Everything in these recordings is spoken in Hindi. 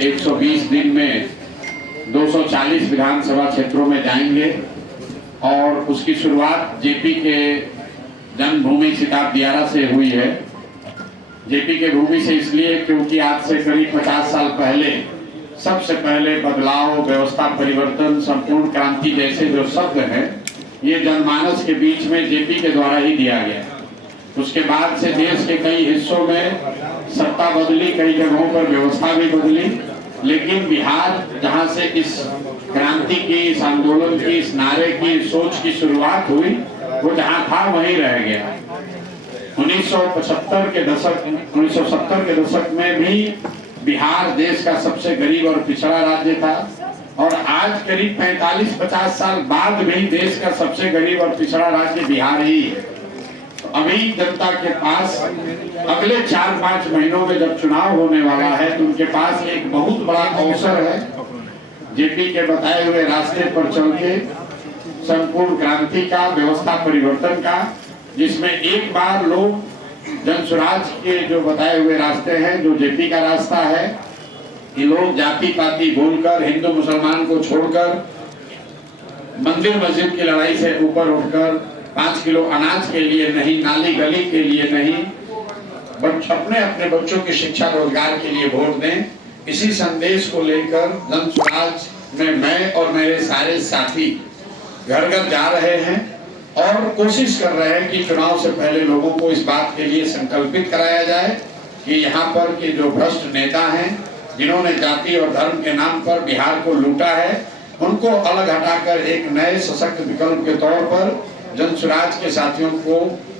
120 दिन में 240 विधानसभा क्षेत्रों में जाएंगे और उसकी शुरुआत जेपी के जन्मभूमि सिताब दियारा से हुई है। जेपी के भूमि से इसलिए क्योंकि आज से करीब 50 साल पहले सबसे पहले बदलाव, व्यवस्था परिवर्तन, संपूर्ण क्रांति जैसे जो शब्द हैं ये जनमानस के बीच में जेपी के द्वारा ही दिया गया। उसके बाद से देश के कई हिस्सों में सत्ता बदली, कई जगहों पर व्यवस्था भी बदली, लेकिन बिहार जहां से इस क्रांति की, इस आंदोलन की, इस नारे की, सोच की शुरुआत हुई वो जहां था वहीं रह गया। 1970 के दशक में भी बिहार देश का सबसे गरीब और पिछड़ा राज्य था और आज करीब 45-50 साल बाद भी देश का सबसे गरीब और पिछड़ा राज्य बिहार ही है। अभी जनता के पास अगले 4-5 महीनों में जब चुनाव होने वाला है तो उनके पास एक बहुत बड़ा अवसर है जेपी के बताए हुए रास्ते पर चल के संपूर्ण क्रांति का, व्यवस्था परिवर्तन का, जिसमें एक बार लोग जनसुराज के जो बताए हुए रास्ते हैं, जो जेपी का रास्ता है, ये लोग जाति पाति भूलकर, हिंदू मुसलमान को छोड़कर, मंदिर मस्जिद की लड़ाई से ऊपर उठकर 5 किलो अनाज के लिए नहीं, नाली गली के लिए नहीं, अपने बच्चों की शिक्षा रोजगार के लिए वोट दें। इसी संदेश को लेकर जनसुराज में मैं और मेरे सारे साथी घर घर जा रहे हैं और कोशिश कर रहे हैं कि चुनाव से पहले लोगों को इस बात के लिए संकल्पित कराया जाए कि यहाँ पर के जो भ्रष्ट नेता हैं, जिन्होंने जाति और धर्म के नाम पर बिहार को लूटा है, उनको अलग हटाकर एक नए सशक्त विकल्प के तौर पर जनसुराज के साथियों को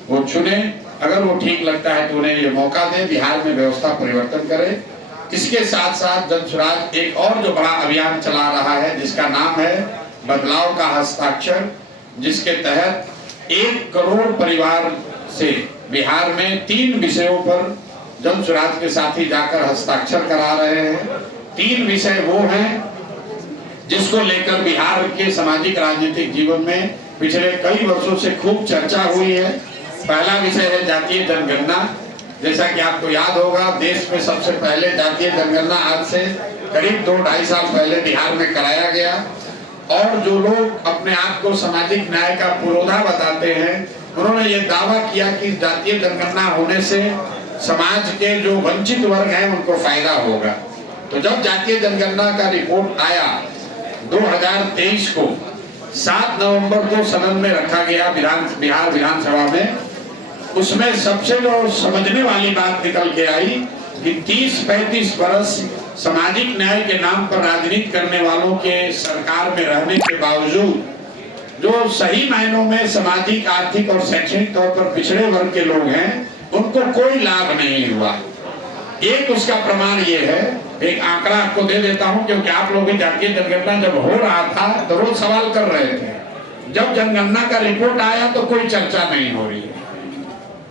वो चुने। अगर वो ठीक लगता है तो उन्हें ये मौका दें, बिहार में व्यवस्था परिवर्तन करें। इसके साथ साथ जनसुराज एक और जो बड़ा अभियान चला रहा है जिसका नाम है बदलाव का हस्ताक्षर, जिसके तहत 1 करोड़ परिवार से बिहार में 3 विषयों पर जनसुराज के साथी जाकर हस्ताक्षर करा रहे हैं। 3 विषय वो हैं जिसको लेकर बिहार के सामाजिक राजनीतिक जीवन में पिछले कई वर्षों से खूब चर्चा हुई है। पहला विषय है जातीय जनगणना। जैसा कि आपको याद होगा, देश में सबसे पहले जातीय जनगणना आज से करीब 2-2.5 साल पहले बिहार में कराया गया और जो लोग अपने आप को सामाजिक न्याय का पुरोधा बताते हैं, उन्होंने ये दावा किया कि जातीय जनगणना होने से समाज के जो वंचित वर्ग हैं उनको फायदा होगा। तो जब जातीय जनगणना का रिपोर्ट आया 2023 को 7 नवंबर को सदन में रखा गया बिहार विधानसभा में, उसमें सबसे जो समझने वाली बात निकल के आई कि 30-35 वर्ष सामाजिक न्याय के नाम पर राजनीति करने वालों के सरकार में रहने के बावजूद जो सही मायनों में सामाजिक, आर्थिक और शैक्षणिक तौर पर पिछड़े वर्ग के लोग हैं उनको कोई लाभ नहीं हुआ। एक उसका प्रमाण ये है, एक आंकड़ा आपको दे देता हूं क्योंकि आप लोग भी जातीय जनगणना जब हो रहा था तो रोज सवाल कर रहे थे। जब जनगणना का रिपोर्ट आया तो कोई चर्चा नहीं हो रही है।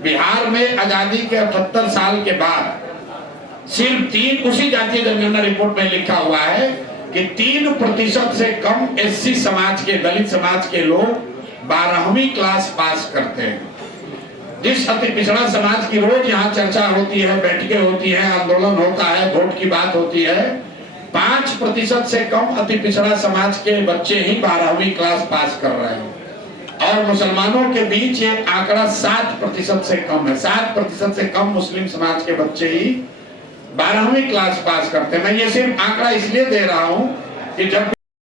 बिहार में आजादी के 78 साल के बाद सिर्फ 3, उसी जातीय जनगणना रिपोर्ट में लिखा हुआ है कि 3% से कम एससी समाज के, दलित समाज के लोग 12वीं क्लास पास करते हैं। जिस अति पिछड़ा समाज की रोज यहाँ चर्चा होती है, बैठकें होती है, आंदोलन होता है, वोट की बात होती है, 5% से कम अति पिछड़ा समाज के बच्चे ही 12वीं क्लास पास कर रहे हैं और मुसलमानों के बीच ये आंकड़ा 7% से कम है। 7% से कम मुस्लिम समाज के बच्चे ही 12वीं क्लास पास करते हैं। मैं ये सिर्फ आंकड़ा इसलिए दे रहा हूं कि जब